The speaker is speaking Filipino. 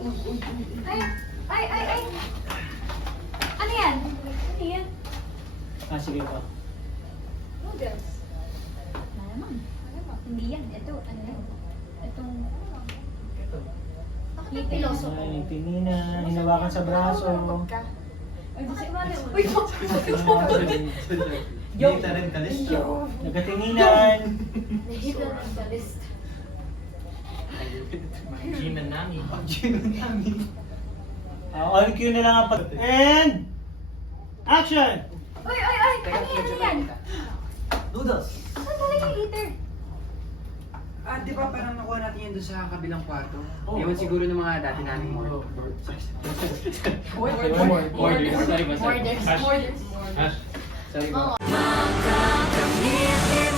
Ay! Ay! Ay! Ay! Ano yan? Ano yan? Sige po. Noodles. Malamang. Hindi yan. Ito, ano yan? Itong... Bakit piloso ko? Ay, tinina. Hinawakan sa braso. Ay, di siya mali. Uy, Dita rin kalista. Nagkatinginan. Nahita ng balist. Gina nami. On cue na lang ang pag... And... Action! Uy, uy, uy! Ano yan? Ano yan? Noodles. Saan talaga yung eater? Di ba parang nakuha natin yan doon sa kabilang kwarto? Oh. Ewan siguro ng mga dati namin mo. Orders. Sorry ba? Morders. Morders. Hash. Sorry ba? Makakamitin